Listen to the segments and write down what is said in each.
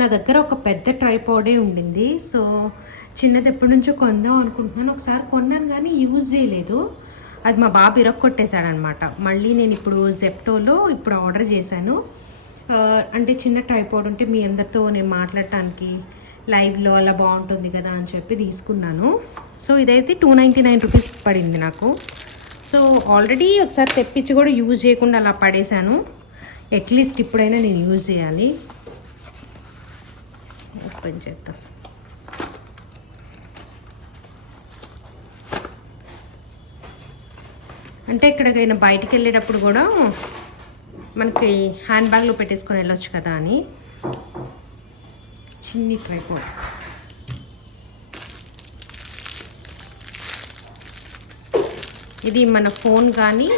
నా దగ్గర ఒక పెద్ద ట్రైపాడే ఉండింది. సో చిన్నది ఎప్పటి నుంచో కొందాం అనుకుంటున్నాను. ఒకసారి కొన్నాను కానీ యూజ్ చేయలేదు. అది మా బాబు ఇరక్కొట్టేశాడనమాట. మళ్ళీ నేను ఇప్పుడు జెప్టోలో ఇప్పుడు ఆర్డర్ చేశాను. అంటే చిన్న ట్రైపాడ్ ఉంటే మీ అందరితో నేను మాట్లాడటానికి లైవ్లో అలా బాగుంటుంది కదా అని చెప్పి తీసుకున్నాను. సో ఇదైతే 299 రూపీస్ పడింది నాకు. సో ఆల్రెడీ ఒకసారి తెప్పించి కూడా యూజ్ చేయకుండా అలా పడేశాను. అట్లీస్ట్ ఇప్పుడైనా నేను యూజ్ చేయాలి. ఓపెన్ చేద్దాం. అంటే ఎక్కడికైనా బయటికి వెళ్ళేటప్పుడు కూడా మనకి హ్యాండ్ బ్యాగ్లో పెట్టేసుకొని వెళ్ళొచ్చు కదా అని చిన్ని ట్రైపాడ్. ఇది మన ఫోన్ కానీ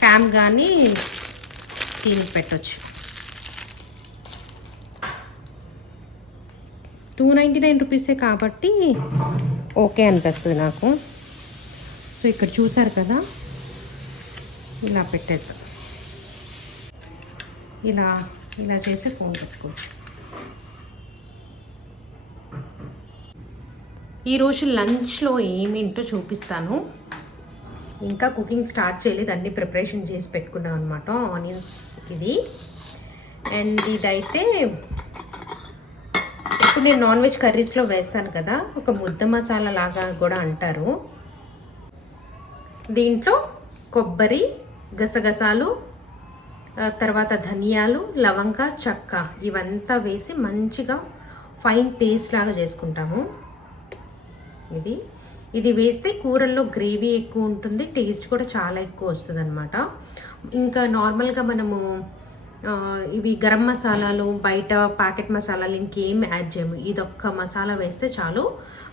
క్యామ్ కానీ దీనికి పెట్టవచ్చు. 299 రూపీసే కాబట్టి ఓకే అనిపిస్తుంది నాకు. సో ఇక్కడ చూసారు కదా, ఇలా పెట్టేద్దాం. ఇలా ఇలా చేసి ఫోన్ పెట్టుకోవచ్చు. ఈరోజు లంచ్లో ఏమేంటో చూపిస్తాను. ఇంకా కుకింగ్ స్టార్ట్ చేయలేదు, అన్ని ప్రిపరేషన్ చేసి పెట్టుకున్నాం అనమాట. ఆనియన్స్ ఇది, అండ్ ఇదైతే ఇప్పుడు నేను నాన్ వెజ్ కర్రీస్లో వేస్తాను కదా, ఒక ముద్ద మసాలా లాగా కూడా అంటారు. దీంట్లో కొబ్బరి, గసగసాలు, తర్వాత ధనియాలు, లవంగ, చెక్క ఇవంతా వేసి మంచిగా ఫైన్ పేస్ట్ లాగా చేసుకుంటాము. ఇది వేస్తే కూరల్లో గ్రేవీ ఎక్కువ ఉంటుంది, టేస్ట్ కూడా చాలా ఎక్కువ వస్తుంది అనమాట. ఇంకా నార్మల్గా మనము ఇవి గరం మసాలాలు, బయట ప్యాకెట్ మసాలాలు ఇంకేం యాడ్ చేయము. ఇదొక్క మసాలా వేస్తే చాలు.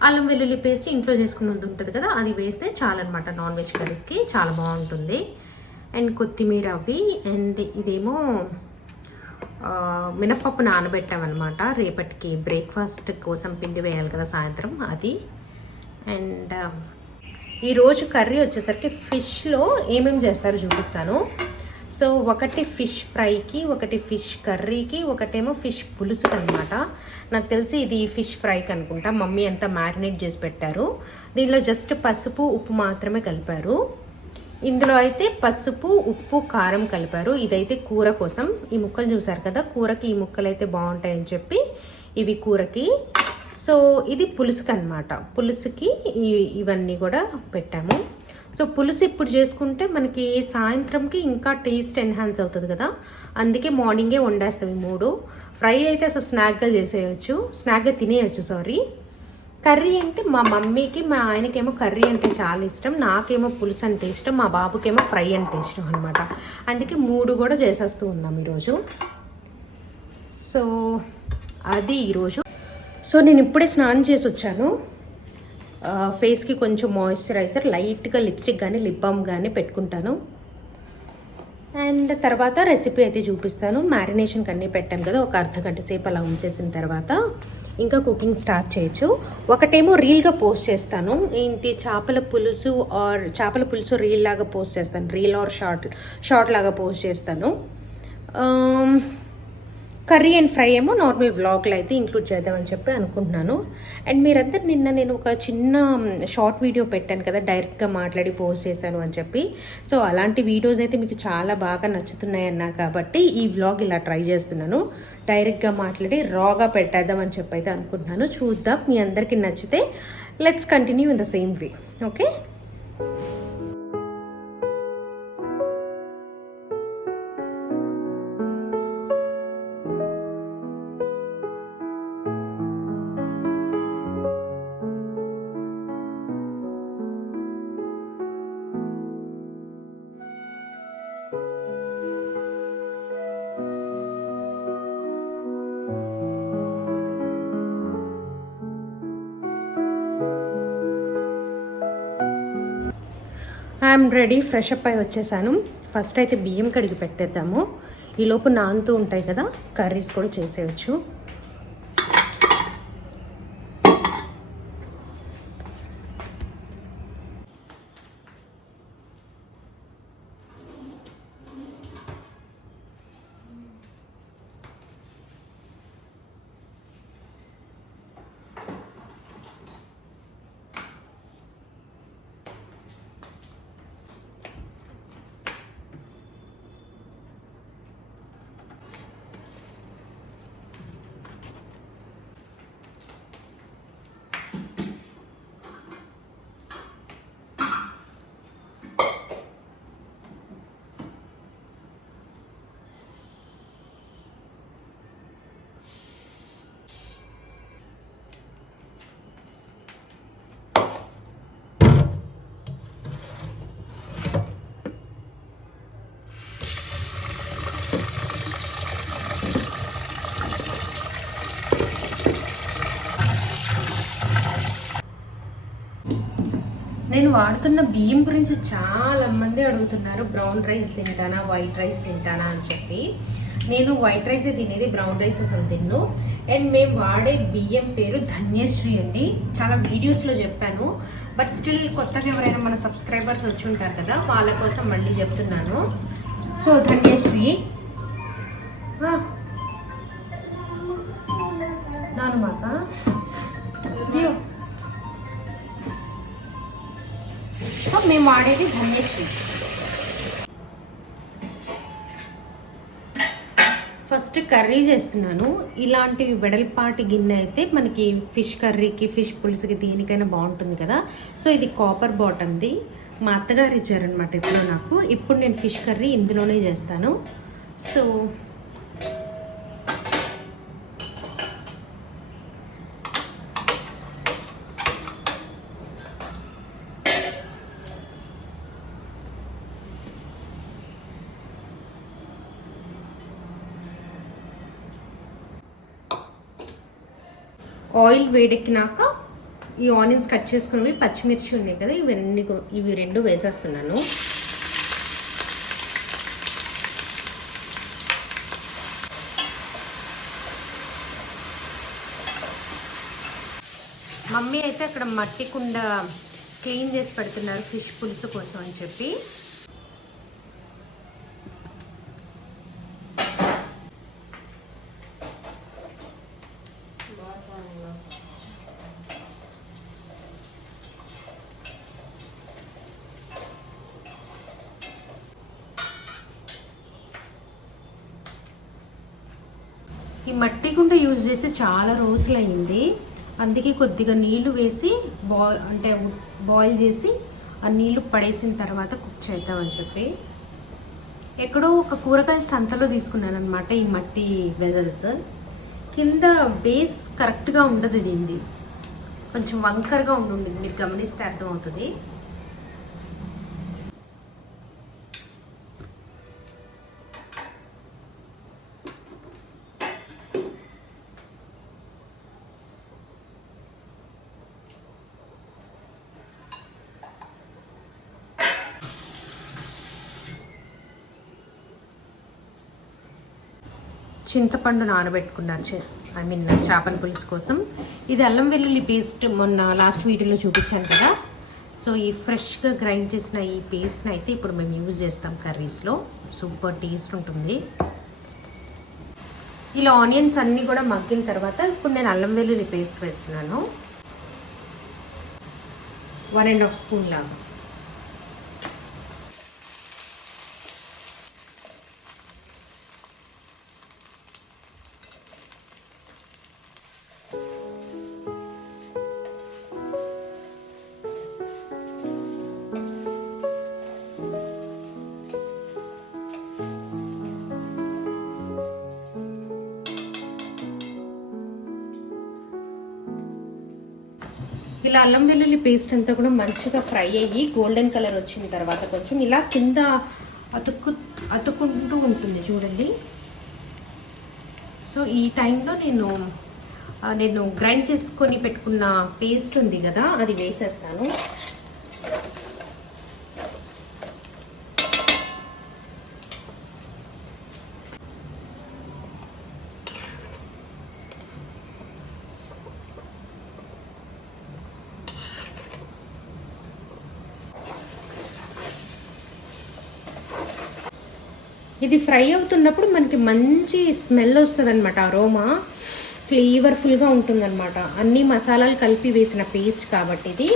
అల్లం వెల్లుల్లి పేస్ట్ ఇంట్లో చేసుకున్నది ఉంటుంది కదా, అది వేస్తే చాలు అనమాట. నాన్ వెజ్ కర్రీస్కి చాలా బాగుంటుంది. అండ్ కొత్తిమీర అవి, అండ్ ఇదేమో మినపప్పు నానబెట్టామన్నమాట. రేపటికి బ్రేక్ఫాస్ట్ కోసం పిండి వేయాలి కదా సాయంత్రం, అది. అండ్ ఈరోజు కర్రీ వచ్చేసరికి ఫిష్లో ఏమేమి చేస్తారో చూపిస్తాను. సో ఒకటి ఫిష్ ఫ్రైకి, ఒకటి ఫిష్ కర్రీకి, ఒకటేమో ఫిష్ పులుసుకి అనమాట. నాకు తెలిసి ఇది ఫిష్ ఫ్రైకి అనుకుంటా. మమ్మీ అంతా మ్యారినేట్ చేసి పెట్టారు. దీనిలో జస్ట్ పసుపు, ఉప్పు మాత్రమే కలిపారు. ఇందులో అయితే పసుపు, ఉప్పు, కారం కలిపారు. ఇదైతే కూర కోసం. ఈ ముక్కలు చూసారు కదా, కూరకి ఈ ముక్కలు అయితే బాగుంటాయని చెప్పి ఇవి కూరకి. సో ఇది పులుసుకి అనమాట. పులుసుకి ఇవన్నీ కూడా పెట్టాము. సో పులుసు ఇప్పుడు చేసుకుంటే మనకి సాయంత్రంకి ఇంకా టేస్ట్ ఎన్హాన్స్ అవుతుంది కదా, అందుకే మార్నింగే వండేస్తాం ఈ మూడు. ఫ్రై అయితే అసలు స్నాక్గా తినేయచ్చు. కర్రీ అంటే మా మమ్మీకి, మా ఆయనకేమో కర్రీ అంటే చాలా ఇష్టం, నాకేమో పులుసు అంటే ఇష్టం, మా బాబుకేమో ఫ్రై అంటే ఇష్టం అనమాట. అందుకే మూడు కూడా చేసేస్తూ ఉన్నాం ఈరోజు. సో అది ఈరోజు. సో నేను ఇప్పుడే స్నానం చేసి వచ్చాను. ఫేస్కి కొంచెం మాయిశ్చరైజర్, లైట్గా లిప్స్టిక్ కానీ లిప్ బామ్ కానీ పెట్టుకుంటాను. అండ్ తర్వాత రెసిపీ అయితే చూపిస్తాను. మ్యారినేషన్కి అన్నీ పెట్టాను కదా, ఒక అర్ధగంట సేపు అలా ఉంచేసిన తర్వాత ఇంకా కుకింగ్ స్టార్ట్ చేయొచ్చు. ఒకటేమో రీల్గా పోస్ట్ చేస్తాను, ఏంటి చేపల పులుసు రీల్ లాగా పోస్ట్ చేస్తాను. రీల్ ఆర్ షార్ట్ లాగా పోస్ట్ చేస్తాను. కర్రీ అండ్ ఫ్రై ఏమో నార్మల్ వ్లాగ్లో అయితే ఇంక్లూడ్ చేద్దామని చెప్పి అనుకుంటున్నాను. అండ్ మీరందరూ నిన్న ఒక చిన్న షార్ట్ వీడియో పెట్టాను కదా, డైరెక్ట్గా మాట్లాడి పోస్ట్ చేశాను అని చెప్పి. సో అలాంటి వీడియోస్ అయితే మీకు చాలా బాగా నచ్చుతున్నాయి అన్నారు కాబట్టి ఈ వ్లాగ్ ఇలా ట్రై చేస్తున్నాను. డైరెక్ట్గా మాట్లాడి రాగా పెట్టేద్దామని చెప్పి అయితే అనుకుంటున్నాను. చూద్దాం, మీ అందరికీ నచ్చితే let's continue in the same way. Okay. I'm ready, fresh up అయి వచ్చేసాను. ఫస్ట్ అయితే బియ్యం కడిగి పెట్టేద్దాము. ఈలోపు నానుతూ ఉంటాయి కదా, కర్రీస్ కూడా చేసేయచ్చు. నేను వాడుతున్న బియ్యం గురించి చాలా మంది అడుగుతున్నారు, బ్రౌన్ రైస్ తింటానా వైట్ రైస్ తింటానా అని చెప్పి. నేను వైట్ రైసే తినేది, బ్రౌన్ రైస్ అసలు తిన్ను. అండ్ మేము వాడే బియ్యం పేరు ధన్యశ్రీ అండి. చాలా వీడియోస్లో చెప్పాను, బట్ స్టిల్ కొత్తగా ఎవరైనా మన సబ్స్క్రైబర్స్ వచ్చి ఉంటారు కదా, వాళ్ళ కోసం మళ్ళీ చెప్తున్నాను. సో ధన్యశ్రీ నాను మాత దియో. సో మేము వాడేది ధన్యశ్రీ. ఫస్ట్ కర్రీ చేస్తున్నాను. ఇలాంటి వెడల్పాటి గిన్నె అయితే మనకి ఫిష్ కర్రీకి, ఫిష్ పులుసుకి, దేనికైనా బాగుంటుంది కదా. సో ఇది కాపర్ బాటమ్ది, మా అత్తగారు ఇచ్చారనమాట ఇప్పుడు నాకు. ఇప్పుడు నేను ఫిష్ కర్రీ ఇందులోనే చేస్తాను. సో ఆయిల్ వేడెక్కినాక ఈ ఆనియన్స్ కట్ చేసుకున్నవి, పచ్చిమిర్చి ఉన్నాయి కదా, ఇవి రెండు వేసేస్తున్నాను. మమ్మీ అయితే అక్కడ మట్టి కుండ క్లీన్ చేసి పెడుతున్నారు ఫిష్ పులుసు కోసం అని చెప్పి. ఈ మట్టి కుండ యూజ్ చేసి చాలా రోజులు అయింది, అందుకే కొద్దిగా నీళ్లు వేసి బాయిల్ చేసి ఆ నీళ్లు పడేసిన తర్వాత కుక్ చేద్దామని చెప్పి. ఎక్కడో ఒక కూరగాయల సంతలో తీసుకున్నాను అనమాట ఈ మట్టి వెజల్స్. కింద బేస్ కరెక్ట్గా ఉండదు, దీనిది కొంచెం వంకరగా ఉండింది, మీరు గమనిస్తే అర్థమవుతుంది. చింతపండు నానబెట్టుకున్నాను, చేపల పులుసు కోసం. ఇది అల్లం వెల్లుల్లి పేస్ట్ మొన్న లాస్ట్ వీడియోలో చూపించాను కదా. సో ఈ ఫ్రెష్గా గ్రైండ్ చేసిన ఈ పేస్ట్ని అయితే ఇప్పుడు మేము యూజ్ చేస్తాం కర్రీస్లో. సూపర్ టేస్ట్ ఉంటుంది. ఇలా ఆనియన్స్ అన్నీ కూడా మగ్గిన తర్వాత ఇప్పుడు నేను అల్లం వెల్లుల్లి పేస్ట్ వేస్తున్నాను, 1.5 స్పూన్ లాగా. ఇలా అల్లం వెల్లుల్లి పేస్ట్ అంతా కూడా మంచిగా ఫ్రై అయ్యి గోల్డెన్ కలర్ వచ్చిన తర్వాత కొంచెం ఇలా కింద అతుక్కుంటూ ఉంటుంది చూడండి. సో ఈ టైంలో నేను గ్రైండ్ చేసుకొని పెట్టుకున్న పేస్ట్ ఉంది కదా, అది వేసేస్తాను. ఇది ఫ్రై అవుతున్నప్పుడు మనకి మంచి స్మెల్ వస్తుంది అనమాట, అరోమా ఫ్లేవర్ఫుల్గా ఉంటుంది అనమాట. అన్ని మసాలాలు కలిపి వేసిన పేస్ట్ కాబట్టి ఇది.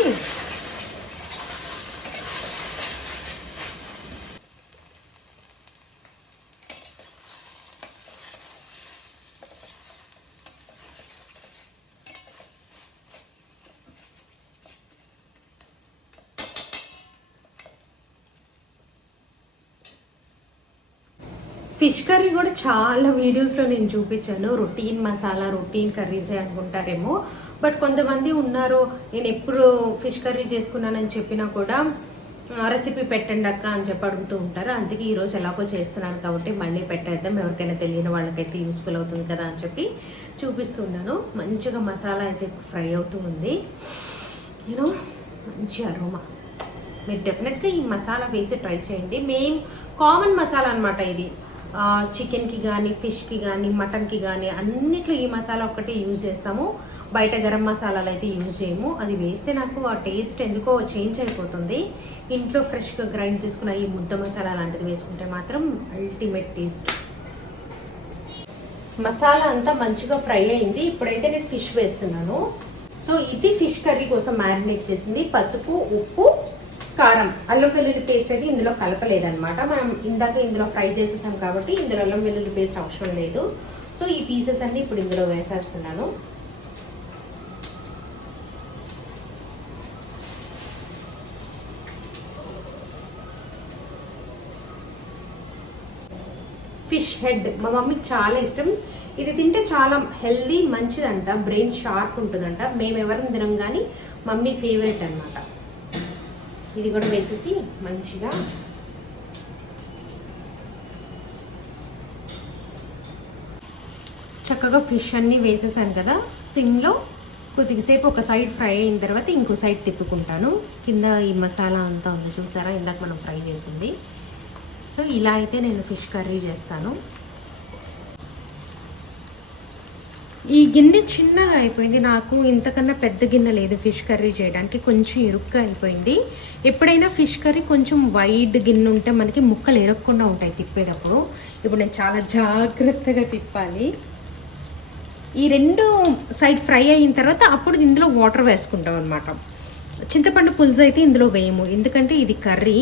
ఫిష్ కర్రీ కూడా చాలా వీడియోస్లో నేను చూపించాను. రొటీన్ మసాలా, రొటీన్ కర్రీసే అనుకుంటారేమో, బట్ కొంతమంది ఉన్నారు నేను ఎప్పుడు ఫిష్ కర్రీ చేసుకున్నానని చెప్పినా కూడా రెసిపీ పెట్టండి అక్క అని చెప్పి అడుగుతూ ఉంటారు. అందుకే ఈరోజు ఎలాగో చేస్తున్నాను కాబట్టి మళ్ళీ పెట్టేద్దాం, ఎవరికైనా తెలియని వాళ్ళకైతే యూస్ఫుల్ అవుతుంది కదా అని చెప్పి చూపిస్తున్నాను. మంచిగా మసాలా అయితే ఫ్రై అవుతూ ఉంది, మంచి అరోమా. మీరు డెఫినెట్గా ఈ మసాలా వేసి ట్రై చేయండి. మేము కామన్ మసాలా అనమాట ఇది. చికెన్కి కానీ, ఫిష్కి కానీ, మటన్కి కానీ అన్నిట్లో ఈ మసాలా ఒక్కటే యూజ్ చేస్తాము. బయట గరం మసాలాలు అయితే యూజ్ చేయము. అది వేస్తే నాకు ఆ టేస్ట్ ఎందుకో చేంజ్ అయిపోతుంది. ఇంట్లో ఫ్రెష్గా గ్రైండ్ చేసుకున్న ఈ ముద్ద మసాలా లాంటిది వేసుకుంటే మాత్రం అల్టిమేట్ టేస్ట్. మసాలా అంతా మంచిగా ఫ్రై అయింది. ఇప్పుడైతే నేను ఫిష్ వేస్తున్నాను. సో ఇది ఫిష్ కర్రీ కోసం మ్యారినేట్ చేసింది. పసుపు, ఉప్పు, కారం, అల్లం వెల్లుల్లి పేస్ట్ అయితే ఇందులో కలపలేదన్నమాట. మనం ఇందాక ఇందులో ఫ్రై చేసేసాం కాబట్టి ఇందులో అల్లం వెల్లుల్లి పేస్ట్ అవసరం లేదు. సో ఈ పీసెస్ అన్ని ఇప్పుడు ఇందులో వేసేస్తున్నాను. ఫిష్ హెడ్ మా మమ్మీకి చాలా ఇష్టం. ఇది తింటే చాలా హెల్దీ, మంచిదంట. బ్రెయిన్ షార్ప్ ఉంటుందంట. మేము ఎవరిని తినం కానీ మమ్మీ ఫేవరెట్ అనమాట. ఇది కూడా వేసేసి మంచిగా చక్కగా ఫిష్ అన్నీ వేసేసాను కదా. సిమ్లో కొద్దిసేపు ఒక సైడ్ ఫ్రై అయిన తర్వాత ఇంకో సైడ్ తిప్పుకుంటాను. కింద ఈ మసాలా అంతా ఉంది చూసారా, ఇందాక మనం ఫ్రై చేసింది. సో ఇలా అయితే నేను ఫిష్ కర్రీ చేస్తాను. ఈ గిన్నె చిన్నగా అయిపోయింది. నాకు ఇంతకన్నా పెద్ద గిన్నె లేదు ఫిష్ కర్రీ చేయడానికి. కొంచెం ఇరుక్గా అయిపోయింది. ఎప్పుడైనా ఫిష్ కర్రీ కొంచెం వైడ్ గిన్నె ఉంటే మనకి ముక్కలు ఇరక్కుండా ఉంటాయి తిప్పేటప్పుడు. ఇప్పుడు నేను చాలా జాగ్రత్తగా తిప్పాలి. ఈ రెండు సైడ్ ఫ్రై అయిన తర్వాత అప్పుడు ఇందులో వాటర్ వేసుకుంటాం అనమాట. చింతపండు పులుసు అయితే ఇందులో వేయము, ఎందుకంటే ఇది కర్రీ.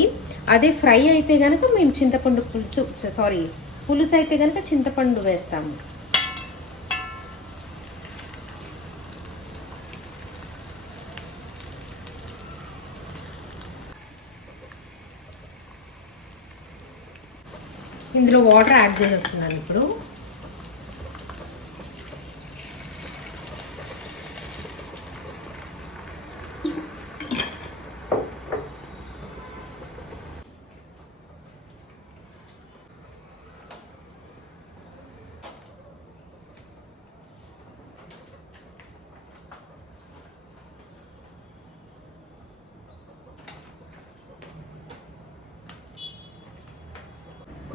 అదే ఫ్రై అయితే కనుక మేము చింతపండు పులుసు అయితే కనుక చింతపండు వేస్తాము. ఇందులో వాటర్ యాడ్ చేసేస్తున్నాను ఇప్పుడు.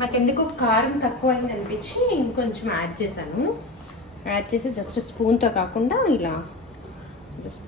నాకెందుకో కారం తక్కువ అయింది అనిపించి ఇంకొంచెం యాడ్ చేశాను. యాడ్ చేసి జస్ట్ స్పూన్తో కాకుండా ఇలా జస్ట్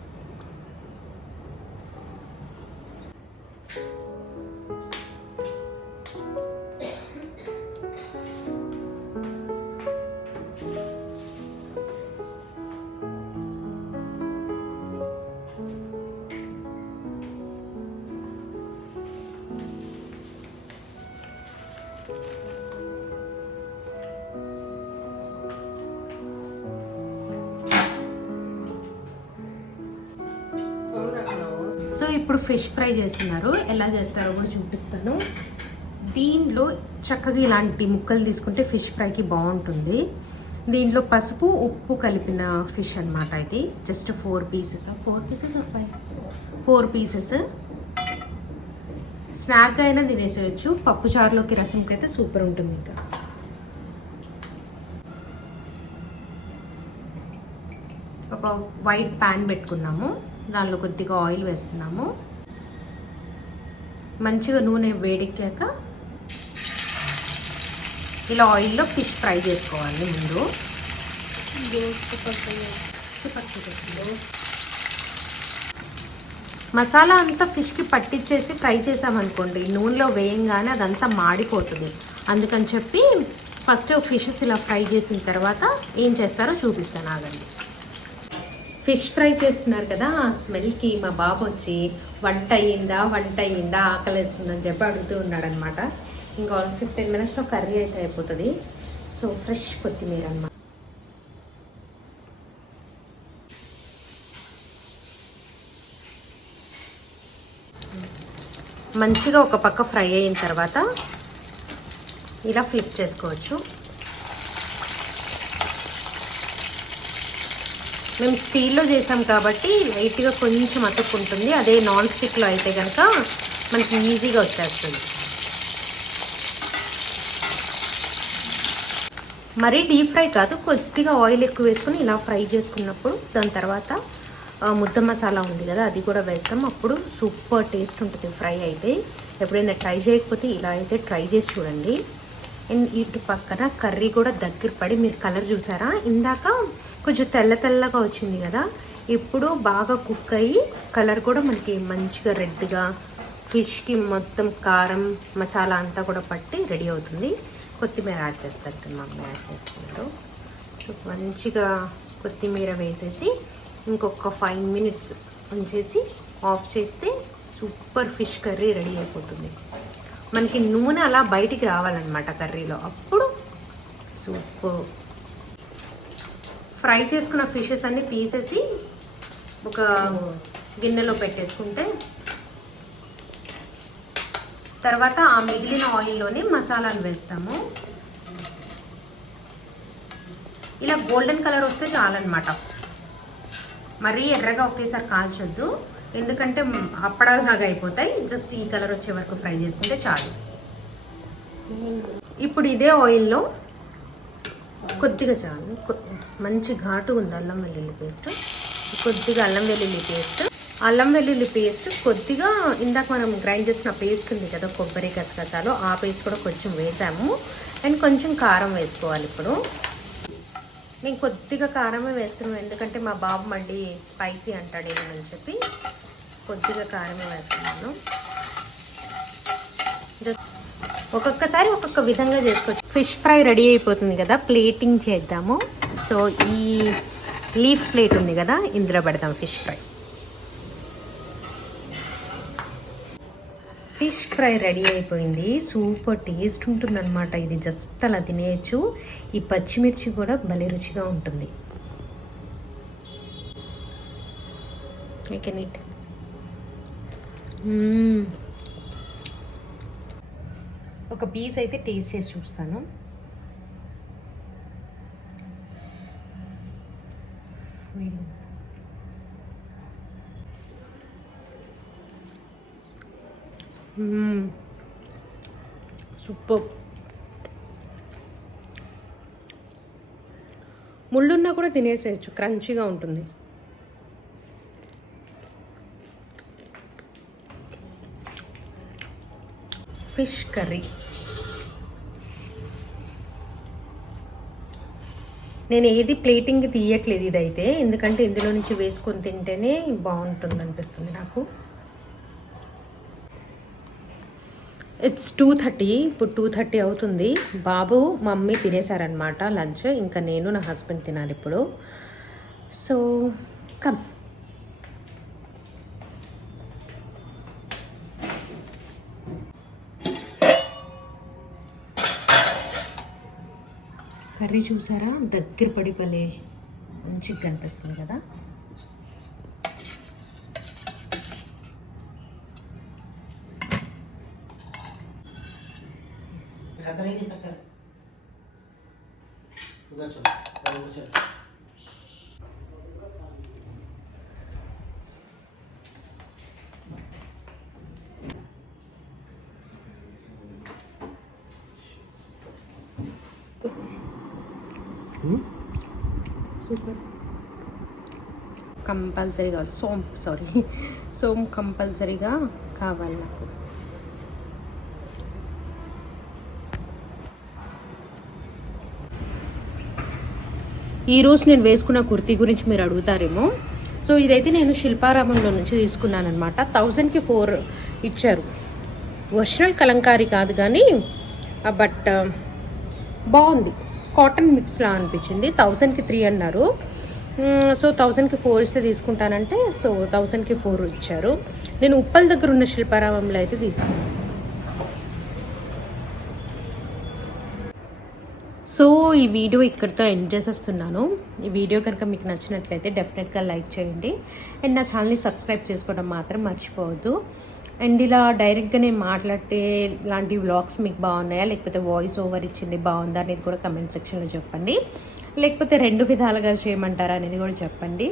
సో ఇప్పుడు ఫిష్ ఫ్రై చేస్తున్నారు. ఎలా చేస్తారో కూడా చూపిస్తాను. దీంట్లో చక్కగా ఇలాంటి ముక్కలు తీసుకుంటే ఫిష్ ఫ్రైకి బాగుంటుంది. దీంట్లో పసుపు, ఉప్పు కలిపిన ఫిష్ అనమాట. ఇది జస్ట్ 4 పీసెస్ 4 పీసెస్. స్నాక్ అయినా తినేసేయచ్చు. పప్పు చారులోకి, రసంకి అయితే సూపర్ ఉంటుంది. ఇంకా ఒక వైట్ ప్యాన్ పెట్టుకున్నాము. దానిలో కొద్దిగా ఆయిల్ వేస్తున్నాము. మంచిగా నూనె వేడెక్కాక ఇలా ఆయిల్లో ఫిష్ ఫ్రై చేసుకోవాలి. ముందు మసాలా అంతా ఫిష్కి పట్టించేసి ఫ్రై చేసామనుకోండి, నూనెలో వేయంగానే అదంతా మాడిపోతుంది. అందుకని చెప్పి ఫస్ట్ ఫిషెస్ ఇలా ఫ్రై చేసిన తర్వాత ఏం చేస్తారో చూపిస్తాను, ఆగండి. ఫిష్ ఫ్రై చేస్తున్నారు కదా, ఆ స్మెల్కి మా బాబు వచ్చి వంట అయ్యిందా ఆకలేస్తుందని చెప్పి అడుగుతూ ఉన్నాడనమాట. ఇంకా 15 మినిట్స్లో కర్రీ అయితే అయిపోతుంది. సో ఫ్రెష్ కొత్తిమీర అన్నమాట. మంచిగా ఒక పక్క ఫ్రై అయిన తర్వాత ఇలా ఫ్లిప్ చేసుకోవచ్చు. మేము స్టీల్లో చేసాం కాబట్టి లైట్గా కొంచెం అతుక్కుంటుంది. అదే నాన్ స్టిక్లో అయితే కనుక మనకి ఈజీగా వచ్చేస్తుంది. మరీ డీప్ ఫ్రై కాదు, కొద్దిగా ఆయిల్ ఎక్కువ వేసుకొని ఇలా ఫ్రై చేసుకున్నప్పుడు దాని తర్వాత ముద్ద మసాలా ఉంది కదా, అది కూడా వేస్తాం. అప్పుడు సూపర్ టేస్ట్ ఉంటుంది ఫ్రై అయితే. ఎప్పుడైనా ట్రై చేయకపోతే ఇలా అయితే ట్రై చేసి చూడండి. అండ్ ఇటు పక్కన కర్రీ కూడా దగ్గర పడి, మీరు కలర్ చూసారా, ఇందాక కొంచెం తెల్లగా వచ్చింది కదా, ఇప్పుడు బాగా కుక్ అయ్యి కలర్ కూడా మనకి మంచిగా రెడ్గా, ఫిష్కి మొత్తం కారం మసాలా అంతా కూడా పట్టి రెడీ అవుతుంది. కొత్తిమీర యాడ్ చేస్తారు, మమ్మీ యాడ్ చేస్తున్నారు. సో మంచిగా కొత్తిమీర వేసేసి ఇంకొక 5 minutes ఉంచేసి ఆఫ్ చేస్తే సూపర్ ఫిష్ కర్రీ రెడీ అయిపోతుంది. మనకి నూనె అలా బయటికి రావాలన్నమాట కర్రీలో, అప్పుడు సూపర్. ఫ్రై చేసుకున్న ఫిషెస్ అన్నీ తీసేసి ఒక గిన్నెలో పెట్టేసుకుంటే, తర్వాత ఆ మిగిలిన ఆయిల్లోనే మసాలాలు వేస్తాము. ఇలా గోల్డెన్ కలర్ వస్తే చాలన్నమాట, మరీ ఎర్రగా ఒకేసారి కాల్చొద్దు, ఎందుకంటే అప్పడాలాగా అయిపోతాయి. జస్ట్ ఈ కలర్ వచ్చే వరకు ఫ్రై చేసుకుంటే చాలు. ఇప్పుడు ఇదే ఆయిల్లో కొద్దిగా చాలు, మంచి ఘాటు ఉంది అల్లం వెల్లుల్లి పేస్ట్, కొద్దిగా అల్లం వెల్లుల్లి పేస్ట్ కొద్దిగా ఇందాక మనం గ్రైండ్ చేసిన పేస్ట్ ఉంది కదా, కొబ్బరి గసగసాలు, ఆ పేస్ట్ కూడా కొంచెం వేసాము. అండ్ కొంచెం కారం వేసుకోవాలి. ఇప్పుడు నేను కొద్దిగా కారమే వేస్తున్నాను, ఎందుకంటే మా బాబు మళ్ళీ స్పైసీ అంటాడు ఏమని చెప్పి కొద్దిగా కారమే వేస్తున్నాను. ఒక్కొక్కసారి ఒక్కొక్క విధంగా చేసుకోవచ్చు. ఫిష్ ఫ్రై రెడీ అయిపోతుంది కదా, ప్లేటింగ్ చేద్దాము. సో ఈ లీఫ్ ప్లేట్ ఉంది కదా, ఇందులో పెడదాం fish fry. Fish fry ready అయిపోయింది. సూపర్ టేస్ట్ ఉంటుందన్నమాట. ఇది జస్ట్ అలా తినేయచ్చు. ఈ పచ్చిమిర్చి కూడా భలే రుచిగా ఉంటుంది. I can eat. ఒక పీస్ అయితే టేస్ట్ చేసి చూస్తాను. సూపర్. ముళ్ళున్నా కూడా తినేసేయచ్చు, క్రంచీగా ఉంటుంది. ఫిష్ కర్రీ నేను ఏది ప్లేటింగ్ తీయట్లేదు ఇదైతే, ఎందుకంటే ఇందులో నుంచి వేసుకొని తింటేనే బాగుంటుంది అనిపిస్తుంది నాకు. ఇట్స్ 2:30, ఇప్పుడు 2:30 అవుతుంది. బాబు మమ్మీ తినేసారనమాట లంచ్, ఇంకా నేను నా హస్బెండ్ తినాలి ఇప్పుడు. So come. కర్రీ చూసారా, దగ్గర పడి భలే మంచిగా కనిపిస్తుంది కదా. సూపర్. కంపల్సరీగా సోమ్ కంపల్సరీగా కావాలి నాకు. ఈరోజు నేను వేసుకున్న కుర్తీ గురించి మీరు అడుగుతారేమో. సో ఇదైతే నేను శిల్పారామంలో నుంచి తీసుకున్నాను అనమాట. 1000కి 4 ఇచ్చారు. ఒరిజినల్ కలంకారీ కాదు కానీ, బట్ బాగుంది. కాటన్ మిక్స్లా అనిపించింది. 1000కి 3 అన్నారు. సో 1000కి 4 ఇస్తే తీసుకుంటానంటే, సో 1000కి 4 ఇచ్చారు. నేను ఉప్పల్ దగ్గర ఉన్న శిల్పారామంలో అయితే తీసుకున్నాను. సో ఈ వీడియో ఇక్కడితో ఎండ్ చేసేస్తున్నాను. ఈ వీడియో కనుక మీకు నచ్చినట్లయితే డెఫినెట్గా లైక్ చేయండి. అండ్ నా ఛానల్ని సబ్స్క్రైబ్ చేసుకోవడం మాత్రం మర్చిపోవద్దు. అండ్ ఇలా డైరెక్ట్గా నేను మాట్లాడితే ఇలాంటి వ్లాగ్స్ మీకు బాగున్నాయా, లేకపోతే వాయిస్ ఓవర్ ఇచ్చింది బాగుందా అనేది కూడా కమెంట్ సెక్షన్లో చెప్పండి. లేకపోతే 2 విధాలుగా చేయమంటారా అనేది కూడా చెప్పండి.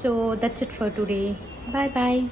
So that's it for today. Bye bye.